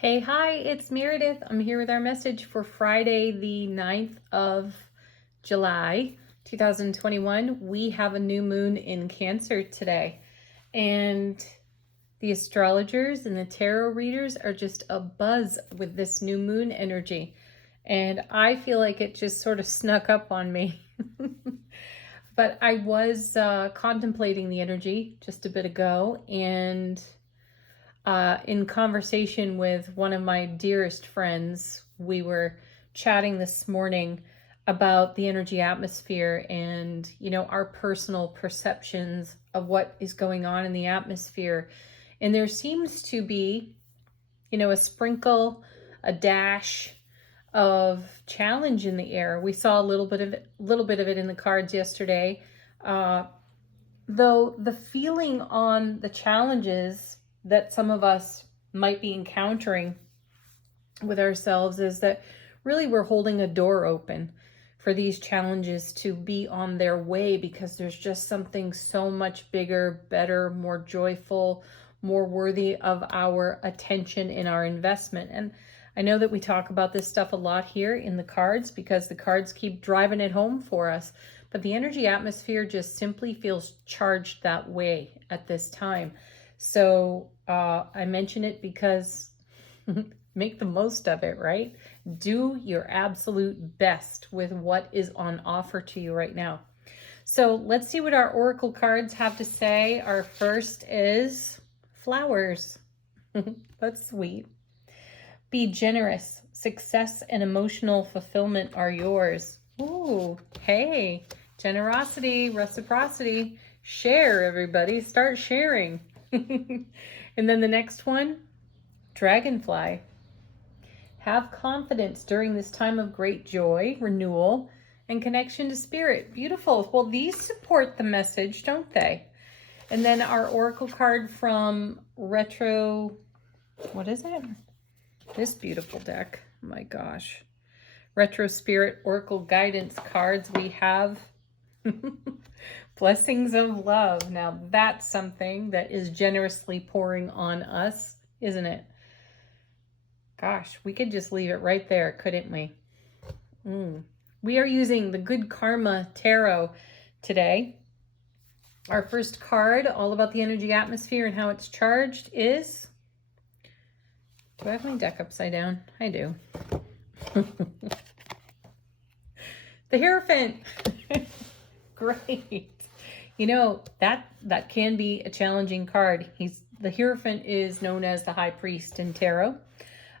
Hey, hi, it's Meredith. I'm here with our message for Friday, the 9th of July, 2021. We have a new moon in Cancer today, and the astrologers and the tarot readers are just abuzz with this new moon energy. And I feel like it just sort of snuck up on me. But I was contemplating the energy just a bit ago, and in conversation with one of my dearest friends, we were chatting this morning about the energy atmosphere and, our personal perceptions of what is going on in the atmosphere. And there seems to be, a sprinkle, a dash of challenge in the air. We saw a little bit of it in the cards yesterday. Though the feeling on the challenges that some of us might be encountering with ourselves is that really we're holding a door open for these challenges to be on their way, because there's just something so much bigger, better, more joyful, more worthy of our attention and our investment. And I know that we talk about this stuff a lot here in the cards because the cards keep driving it home for us, but the energy atmosphere just simply feels charged that way at this time. So I mention it because make the most of it, right? Do your absolute best with what is on offer to you right now. So let's see what our oracle cards have to say. Our first is flowers. That's sweet. Be generous. Success and emotional fulfillment are yours. Ooh, hey, generosity, reciprocity. Share, everybody. Start sharing. And then the next one, dragonfly. Have confidence during this time of great joy, renewal, and connection to spirit. Beautiful. Well, these support the message, don't they? And then our oracle card from Retro, what is it? This beautiful deck. Oh my gosh. Retro Spirit Oracle Guidance cards. We have Blessings of Love. Now that's something that is generously pouring on us, isn't it? Gosh, we could just leave it right there, couldn't we? We are using the Good Karma Tarot today. Our first card, all about the energy atmosphere and how it's charged, is... Do I have my deck upside down? I do. The Hierophant. Great. That can be a challenging card. The Hierophant is known as the High Priest in tarot.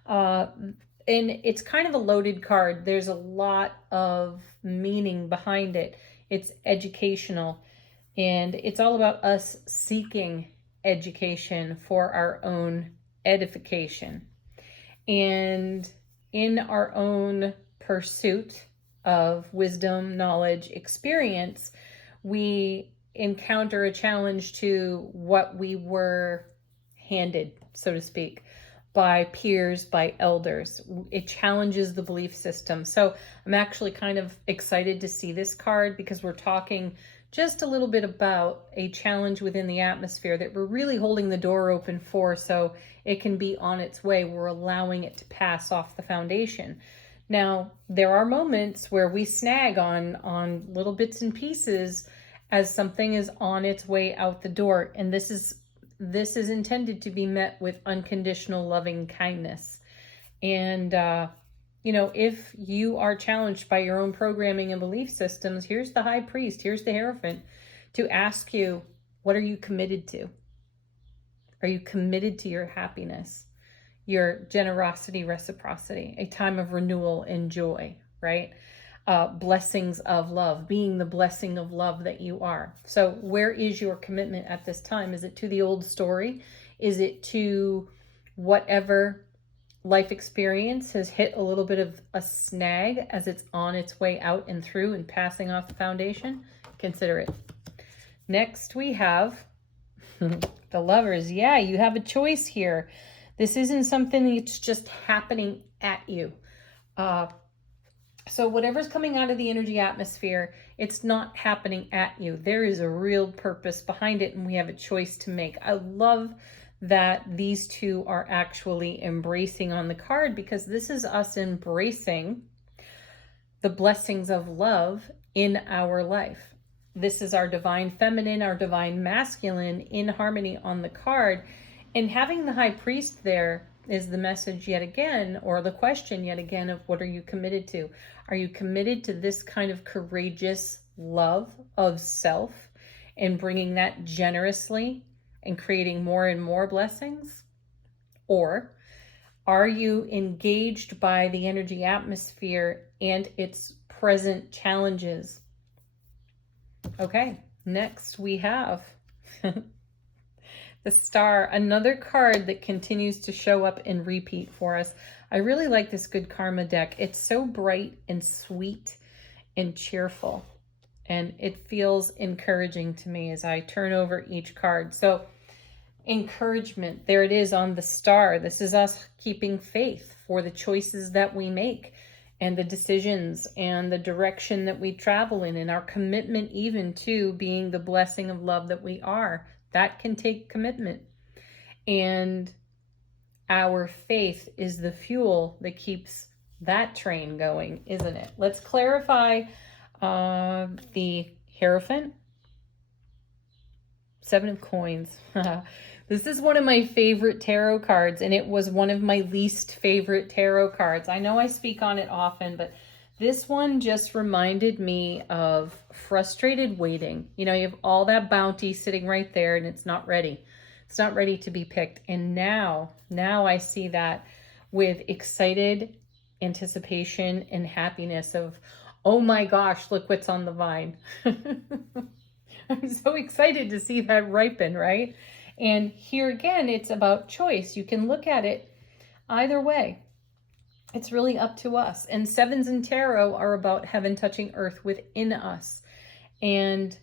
And it's kind of a loaded card. There's a lot of meaning behind it. It's educational, and it's all about us seeking education for our own edification. And in our own pursuit of wisdom, knowledge, experience, we encounter a challenge to what we were handed, so to speak, by peers, by elders. It challenges the belief system. So I'm actually kind of excited to see this card, because we're talking just a little bit about a challenge within the atmosphere that we're really holding the door open for, so it can be on its way. We're allowing it to pass off the foundation. Now, there are moments where we snag on little bits and pieces as something is on its way out the door. And this is intended to be met with unconditional loving kindness. And, if you are challenged by your own programming and belief systems, here's the High Priest, here's the Hierophant to ask you, what are you committed to? Are you committed to your happiness, your generosity, reciprocity, a time of renewal and joy, right? Blessings of love, being the blessing of love that you are. So where is your commitment at this time? Is it to the old story? Is it to whatever life experience has hit a little bit of a snag as it's on its way out and through and passing off the foundation? Consider it. Next we have the Lovers. Yeah, you have a choice here. This isn't something that's just happening at you. So whatever's coming out of the energy atmosphere, it's not happening at you. There is a real purpose behind it, and we have a choice to make. I love that these two are actually embracing on the card, because this is us embracing the blessings of love in our life. This is our divine feminine, our divine masculine in harmony on the card. And having the high priest there is the message yet again, or the question yet again, of what are you committed to? Are you committed to this kind of courageous love of self and bringing that generously and creating more and more blessings? Or are you engaged by the energy atmosphere and its present challenges? Okay, next we have the Star, another card that continues to show up and repeat for us. I really like this Good Karma deck. It's so bright and sweet and cheerful, and it feels encouraging to me as I turn over each card. So encouragement, there it is on the Star. This is us keeping faith for the choices that we make and the decisions and the direction that we travel in, and our commitment even to being the blessing of love that we are. That can take commitment. And our faith is the fuel that keeps that train going, isn't it? Let's clarify the Hierophant. 7 of Coins. This is one of my favorite tarot cards, and it was one of my least favorite tarot cards. I know I speak on it often, but this one just reminded me of frustrated waiting. You know, you have all that bounty sitting right there and it's not ready. It's not ready to be picked. And now I see that with excited anticipation and happiness of, oh my gosh, look what's on the vine. I'm so excited to see that ripen, right? And here again, it's about choice. You can look at it either way. It's really up to us. And 7s in tarot are about heaven touching earth within us. And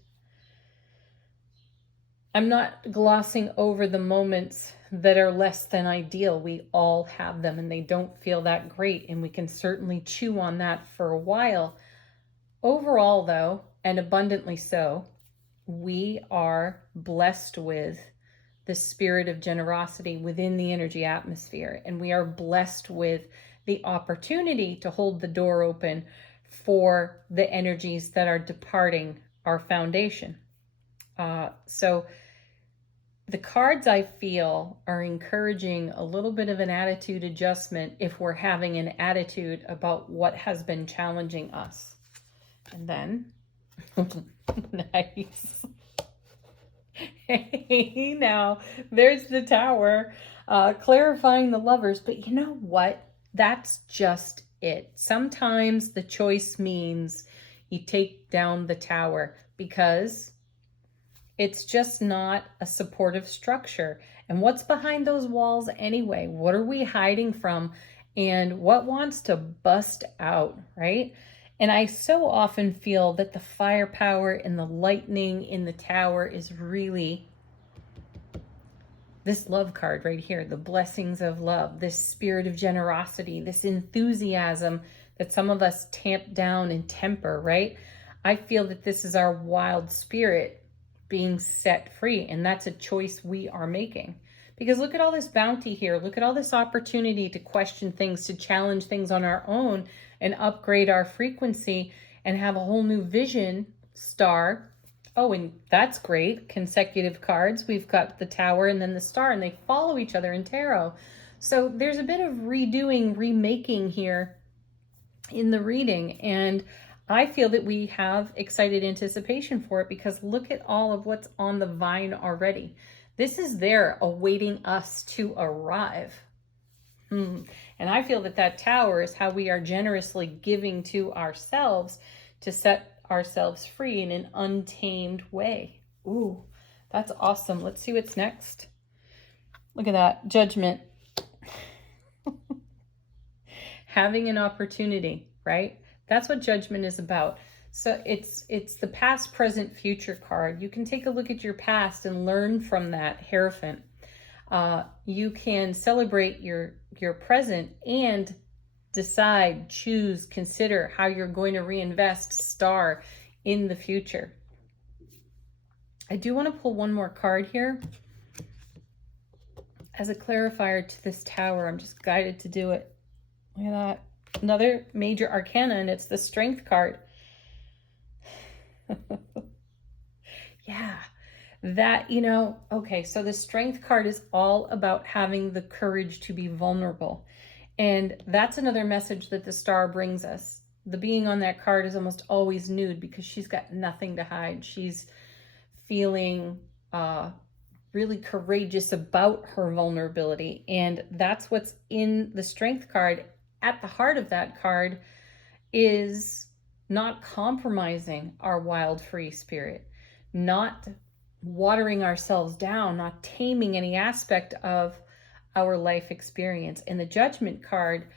I'm not glossing over the moments that are less than ideal. We all have them, and they don't feel that great. And we can certainly chew on that for a while. Overall, though, and abundantly so, we are blessed with the spirit of generosity within the energy atmosphere. And we are blessed with the opportunity to hold the door open for the energies that are departing our foundation. So the cards, I feel, are encouraging a little bit of an attitude adjustment if we're having an attitude about what has been challenging us. And then, nice. Hey, now, there's the Tower, clarifying the Lovers. But you know what? That's just it. Sometimes the choice means you take down the Tower because it's just not a supportive structure. And what's behind those walls anyway? What are we hiding from? And what wants to bust out, right? And I so often feel that the firepower and the lightning in the Tower is really this love card right here, the blessings of love, this spirit of generosity, this enthusiasm that some of us tamp down and temper, right? I feel that this is our wild spirit being set free, and that's a choice we are making. Because look at all this bounty here. Look at all this opportunity to question things, to challenge things on our own and upgrade our frequency and have a whole new vision. Star. Oh, and that's great. Consecutive cards. We've got the Tower and then the Star, and they follow each other in tarot. So there's a bit of redoing, remaking here in the reading. And I feel that we have excited anticipation for it because look at all of what's on the vine already. This is there awaiting us to arrive. And I feel that that Tower is how we are generously giving to ourselves to set ourselves free in an untamed way. Ooh, that's awesome. Let's see what's next. Look at that. Judgment. Having an opportunity, right? That's what Judgment is about. So it's the past, present, future card. You can take a look at your past and learn from that Hierophant. You can celebrate your present and decide, choose, consider how you're going to reinvest Star in the future. I do want to pull one more card here. as a clarifier to this tower. I'm just guided to do it. Look at that. Another major arcana, and it's the Strength card. Yeah, that, okay, so the Strength card is all about having the courage to be vulnerable. And that's another message that the star brings us. The being on that card is almost always nude because she's got nothing to hide. She's feeling really courageous about her vulnerability. And that's what's in the Strength card. At the heart of that card is not compromising our wild, free spirit, not watering ourselves down, not taming any aspect of our life experience. In the Judgment card,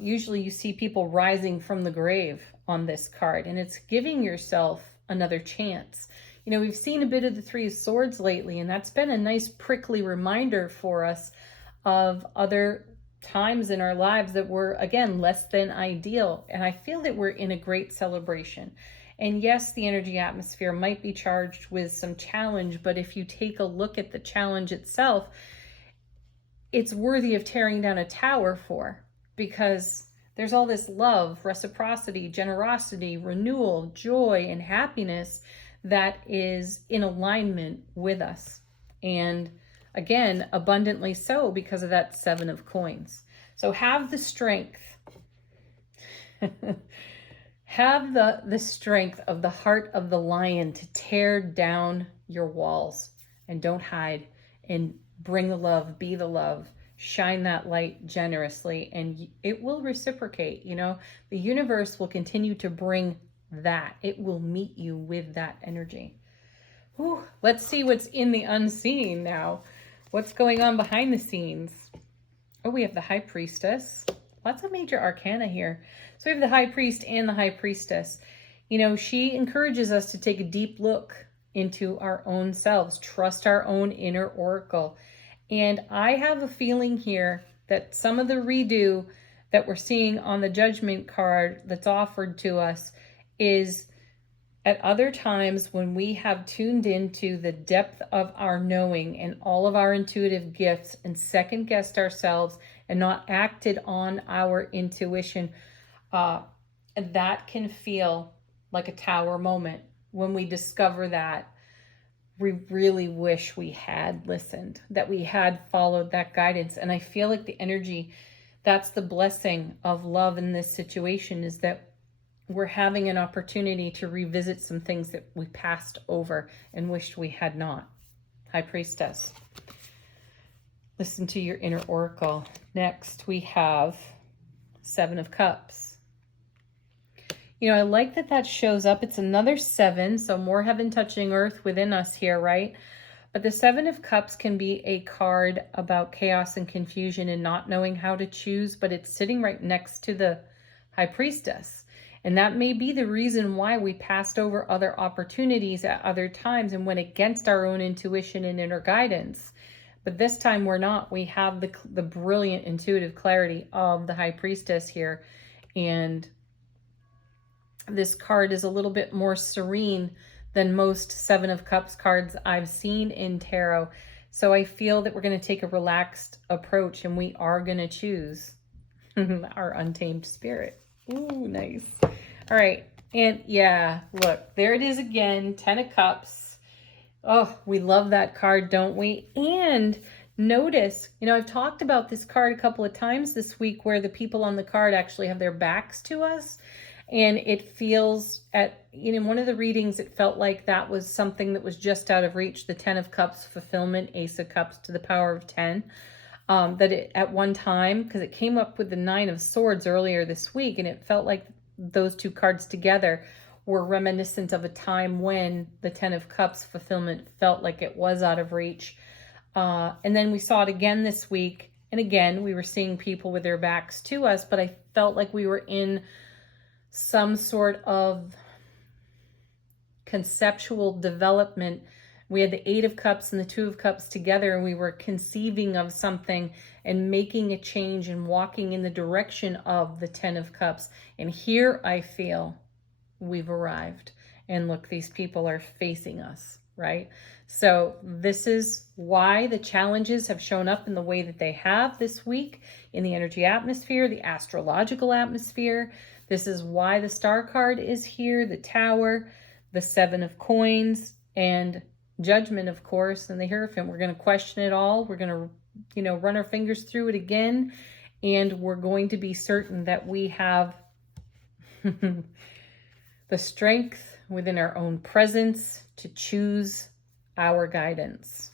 usually you see people rising from the grave on this card, and it's giving yourself another chance. We've seen a bit of the Three of Swords lately, and that's been a nice prickly reminder for us of other times in our lives that were, again, less than ideal. And I feel that we're in a great celebration. And yes, the energy atmosphere might be charged with some challenge, but if you take a look at the challenge itself, it's worthy of tearing down a tower for, because there's all this love, reciprocity, generosity, renewal, joy, and happiness that is in alignment with us. And again, abundantly so because of that Seven of Coins. So have the strength. Have the strength of the heart of the lion to tear down your walls, and don't hide, and bring the love, be the love, shine that light generously, and it will reciprocate. The universe will continue to bring that. It will meet you with that energy. Whew. Let's see what's in the unseen now. What's going on behind the scenes? Oh, we have the High Priestess. Lots of major arcana here. So we have the High Priest and the High Priestess. She encourages us to take a deep look into our own selves, trust our own inner oracle. And I have a feeling here that some of the redo that we're seeing on the Judgment card that's offered to us is at other times when we have tuned into the depth of our knowing and all of our intuitive gifts and second-guessed ourselves and not acted on our intuition. That can feel like a tower moment when we discover that we really wish we had listened, that we had followed that guidance. And I feel like the energy, that's the blessing of love in this situation, is that we're having an opportunity to revisit some things that we passed over and wished we had not. High Priestess. Listen to your inner oracle. Next, we have Seven of Cups. I like that shows up. It's another 7, so more heaven touching earth within us here, right? But the Seven of Cups can be a card about chaos and confusion and not knowing how to choose, but it's sitting right next to the High Priestess. And that may be the reason why we passed over other opportunities at other times and went against our own intuition and inner guidance. But this time we're not. We have the brilliant intuitive clarity of the High Priestess here. And this card is a little bit more serene than most Seven of Cups cards I've seen in tarot. So I feel that we're going to take a relaxed approach, and we are going to choose our untamed spirit. Ooh, nice. All right. And yeah, look, there it is again. 10 of Cups. Oh, we love that card, don't we? And notice, I've talked about this card a couple of times this week where the people on the card actually have their backs to us. And it feels in one of the readings, it felt like that was something that was just out of reach. The 10 of Cups, fulfillment, Ace of Cups to the power of 10. That it at one time, because it came up with the 9 of Swords earlier this week, and it felt like those two cards together were reminiscent of a time when the 10 of Cups fulfillment felt like it was out of reach. And then we saw it again this week, and again we were seeing people with their backs to us, but I felt like we were in some sort of conceptual development. We had the 8 of Cups and the 2 of Cups together, and we were conceiving of something and making a change and walking in the direction of the 10 of Cups. And here I feel we've arrived. And look, these people are facing us. right? So this is why the challenges have shown up in the way that they have this week in the energy atmosphere, the astrological atmosphere. This is why the star card is here, the Tower, the Seven of Coins, and Judgment, of course, and the Hierophant. We're going to question it all. We're going to, run our fingers through it again, and we're going to be certain that we have the strength within our own presence to choose our guidance,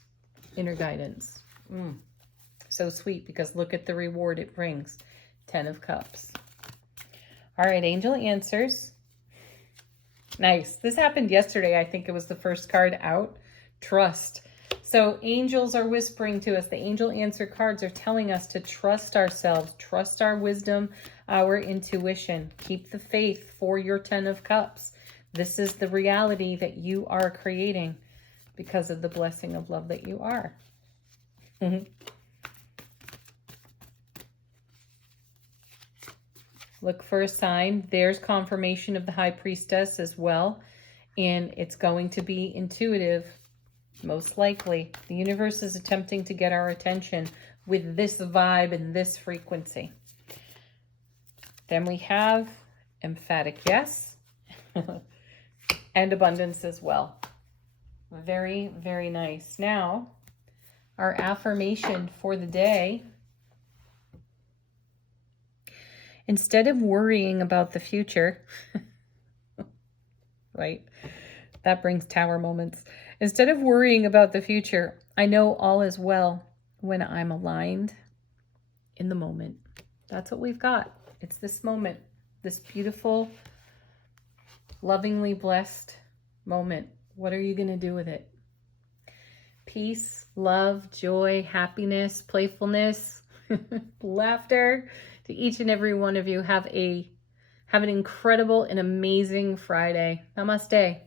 inner guidance. So sweet, because look at the reward it brings. 10 of Cups. All right, angel answers. Nice. This happened yesterday. I think it was the first card out. Trust. So angels are whispering to us. The angel answer cards are telling us to trust ourselves, trust our wisdom, our intuition. Keep the faith for your 10 of Cups. This is the reality that you are creating because of the blessing of love that you are. Look for a sign. There's confirmation of the High Priestess as well. And it's going to be intuitive, most likely. The universe is attempting to get our attention with this vibe and this frequency. Then we have emphatic yes and abundance as well. Very, very nice. Now, our affirmation for the day. Instead of worrying about the future, right? That brings Tower moments. Instead of worrying about the future, I know all is well when I'm aligned in the moment. That's what we've got. It's this moment, this beautiful, lovingly blessed moment. What are you going to do with it? Peace, love, joy, happiness, playfulness, laughter to each and every one of you. Have an incredible and amazing Friday. Namaste.